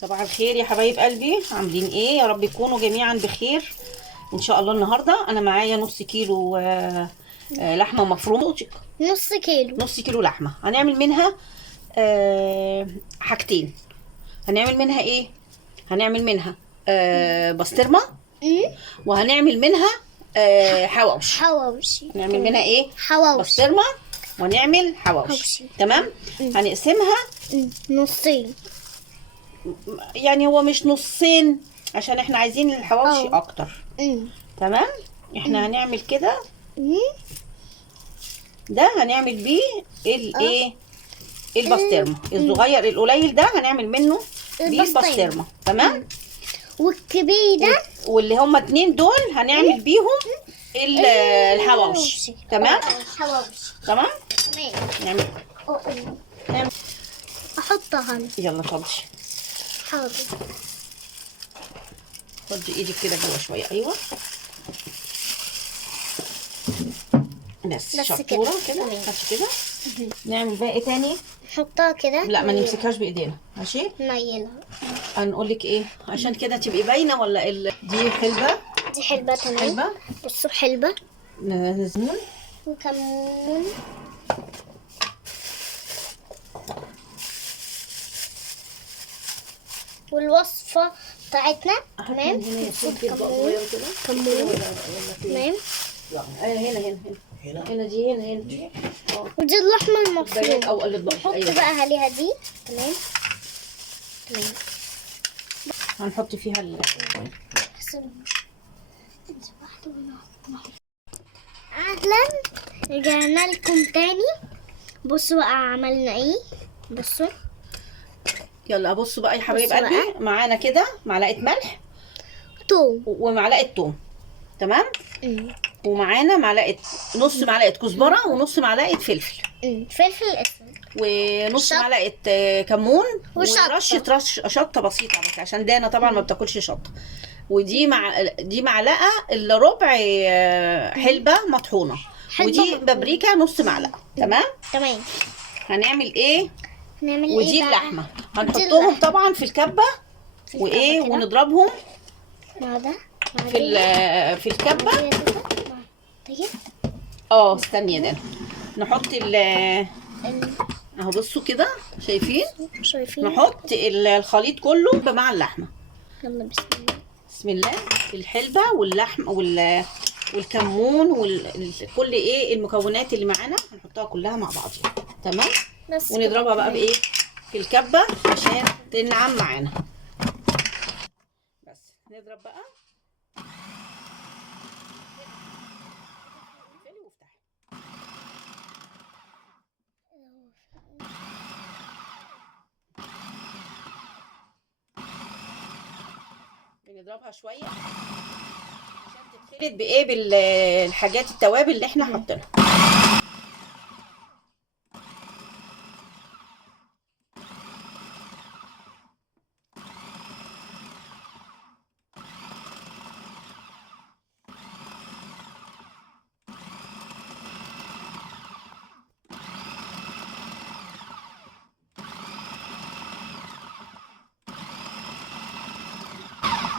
صباح الخير يا حبايب قلبي، عاملين ايه؟ يا رب يكونوا جميعا بخير ان شاء الله. النهارده انا معايا نص كيلو لحمه مفرومه. نص كيلو لحمه هنعمل منها حاجتين. هنعمل منها ايه؟ هنعمل منها بسطرمه، وهنعمل منها حواوشي. هنعمل منها ايه؟ حواوشي بسطرمه ونعمل حواوشي. تمام. هنقسمها نصين. يعني هو مش نصين عشان احنا عايزين الحواوشي اكتر. تمام. احنا هنعمل كده. ده هنعمل بيه الايه؟ البسطرمه الصغير القليل ده هنعمل منه بيه البسطرمه. تمام. والكبير ده واللي هما 2 دول هنعمل بيهم الحواوشي. تمام. حواوشي. تمام. تمام. نعمل احطها انا. يلا اتفضلي. حاضر. خدي ايدك كده جوه شويه. ايوه بس شطوره كده. هاتي كده. نعمل بقى ايه تاني؟ نحطها كده. لا ما نمسكهاش بايدينا. ماشي. نيلها. هنقول لك ايه عشان كده تبقي باينه ولا دي حلبه. دي حلبة. تمام. حلبه. بصوا حلبة نزمون وكمون. والوصفة بتاعتنا. تمام. كمون. تمام. هنا دي هنا ودي اللحمة المفرومة. او اللي نحط بقى عليها دي. تمام. هنحط فيها اهلا، رجعنا لكم تاني. بصوا بقى عملنا ايه. بصوا. يلا بصوا بقى يا حبايب بصوا قلبي. معانا كده معلقه ملح توم ومعلقه توم. تمام. ومعانا نص معلقه كزبره ونص معلقه فلفل. فلفل اسود. ونص شطة. معلقه كمون وشطة. ورشه شطه بسيطه بس عشان دانا طبعا ما بتاكلش شطه. ودي دي معلقه الا ربع حلبه مطحونه. ودي بابريكا نص معلقه. تمام. هنعمل ايه؟ ودي بقى؟ اللحمه هنحطهم طبعا في الكبه وايه ونضربهم في الكبه. استني يا دانا. نحط اهو بصوا كده. شايفين؟ نحط الخليط كله مع اللحمه. يلا بسم الله. بسم الله. الحلبه واللحم والكمون كل ايه المكونات اللي معانا هنحطها كلها مع بعضها. تمام. ونضربها بقى بايه؟ في الكبه عشان تنعم معانا. بس نضرب بقى. بنضربها شويه عشان تتخلط بايه؟ بالحاجات التوابل اللي احنا حاطينها.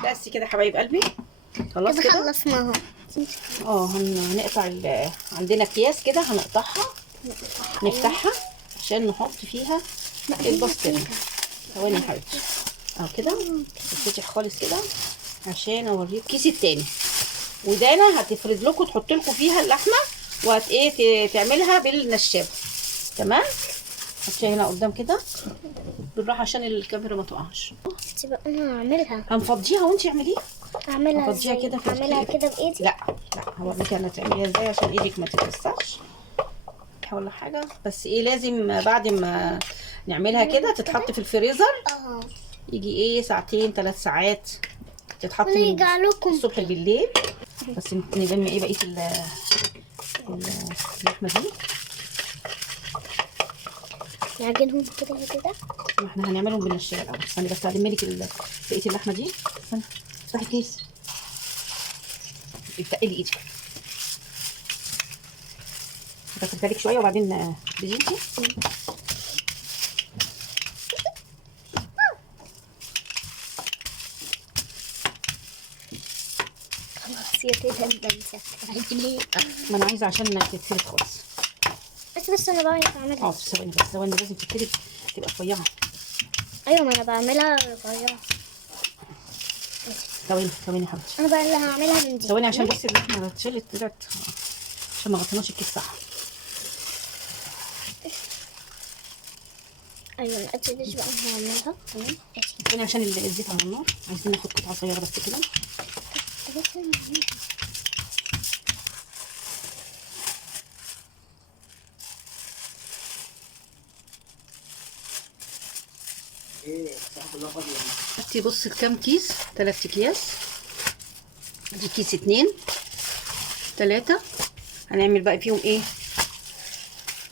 بس كده حبايب قلبي. خلاص كده خلصناها. هنقطع عندنا اكياس كده هنقطعها. نفتحها عشان نحط فيها البسطرمه. ثواني يا حبيبتي. كده تفتح خالص كده عشان اوريك الكيس التاني. ودانا هتفرد لكم تحط لكم فيها اللحمه تعملها بالنشابه. تمام. حطيها هنا قدام كده بالراحه عشان الكاميرا ما تقعش. انا هعملها. هنفضيها وانتي اعمليها. هفضيها كده اعملها كده بايدي. لا هوريك انا تعمليها ازاي عشان ايدك ما تتوسخش ولا حاجه. بس ايه لازم بعد ما نعملها كده تتحط في الفريزر. يجي 2 3 ساعات. تتحط من الصبح بالليل. بس نلم بقيه اللحمه دي. نعجنهم كده. واحنا هنعملهم بالنشابه الاول. استني بس هلم لك بقيه اللحمه دي. استني افتحي الكيس. اتقلي ايدك. هتفردها لك شويه وبعدين بديتي. يا كده البنسة. ما انا عايزه عشان تتفرد خالص. بس انا بعرف اعملها. اه ثواني بس، ثواني لازم تتفرد تبقى رفيعه. ايوه ما انا بعملها رفيعة. ثواني يا حبيبتي، انا بقى اللي هعملها من دي. ثواني عشان بس اللحمه اتشلت طلعت، عشان ما غطيناش الكيس صح. ايوه ما اتشدش بقى هعملها. تمام. ثواني عشان الزيت على النار، عايزين ناخد قطعه صغيره بس كده. بس أنا هعملها. هاتي بص كام كيس، 3 اكياس، دي كيس 2 3. هنعمل بقى فيهم ايه؟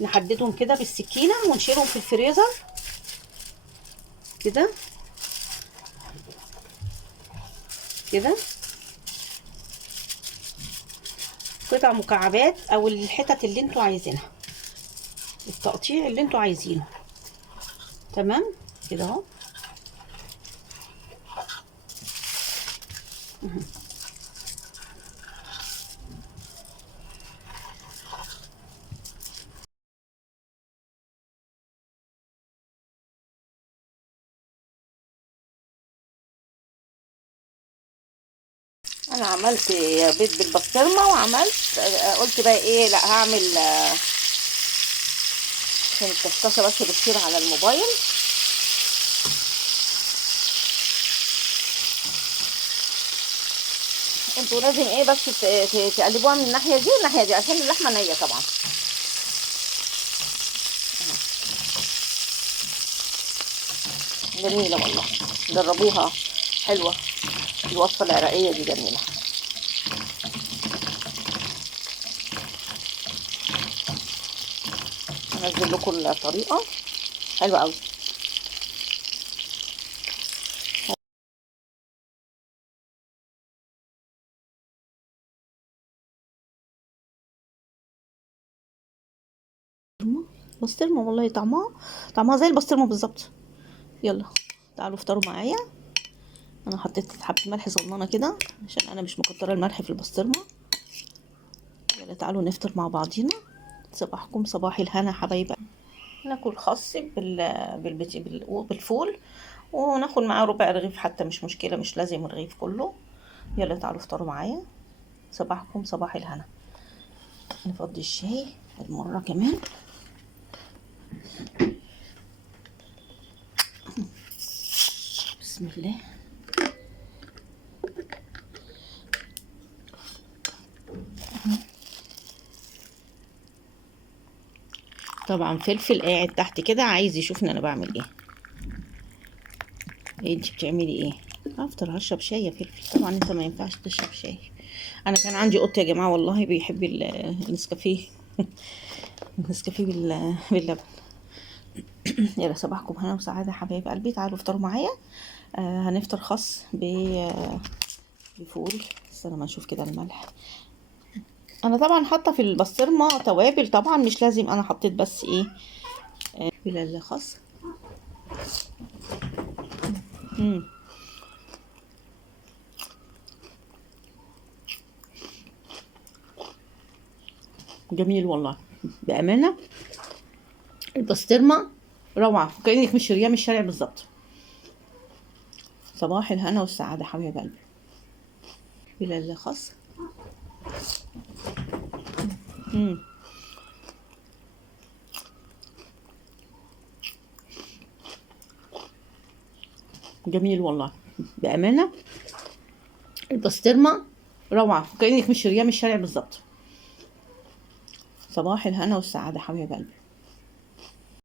نحددهم كده بالسكينه ونشيلهم في الفريزر كده كده، قطع مكعبات او الحتت اللي انتوا عايزينها، التقطيع اللي انتوا عايزينه. تمام كده اهو. انا عملت بيض بالبسطرمه، وعملت قلت بقى ايه، لا هعمل عشان الكشكشه بس بتصير على الموبايل. انتوا لازم ايه بس تقلبوها من الناحيه دي والناحيه دي عشان اللحمه نيه طبعا. جميله والله، جربوها حلوه، الوصفه العراقيه دي جميله. هنزل لكم الطريقه حلوه قوي. بسطرمه والله، طعمها زي البسطرمه بالظبط. يلا تعالوا افطروا معايا. انا حطيت حبه ملح صغننه كده عشان انا مش مكتره الملح في البسطرمه. يلا تعالوا نفطر مع بعضينا. صباحكم صباح الهنا حبايبي. ناكل خس بالفول، وناخد معاه ربع رغيف حتى مش مشكله، مش لازم الرغيف كله. يلا تعالوا افطروا معايا. صباحكم صباح الهنا. نفضي الشاي المره كمان. بسم الله. طبعا فلفل قاعد تحت كده عايز يشوفني انا بعمل ايه. ايه انت بتعملي ايه؟ افطر هشرب شاي يا فلفل. طبعا انت ما ينفعش تشرب شاي. انا كان عندي قط يا جماعه والله بيحب النسكافيه النسكافيه باللبن. يلا صباحكم هنا وسعاده حبايب قلبي. تعالوا افطروا معايا. هنفطر خاص بفول. استنى ما نشوف كده الملح. انا طبعا حاطه في البسطرمه توابل، طبعا مش لازم، انا حطيت بس ايه بالخس. جميل والله بامانه. البسطرمه روعه، كانك مش شاريها من الشارع بالظبط. صباح الهنا والسعاده حبيب قلبي. بالخس. جميل والله بامانه. البسطرمه روعه، كانك مش شاريها من الشارع بالظبط. صباح الهنا والسعاده حبيب قلبي.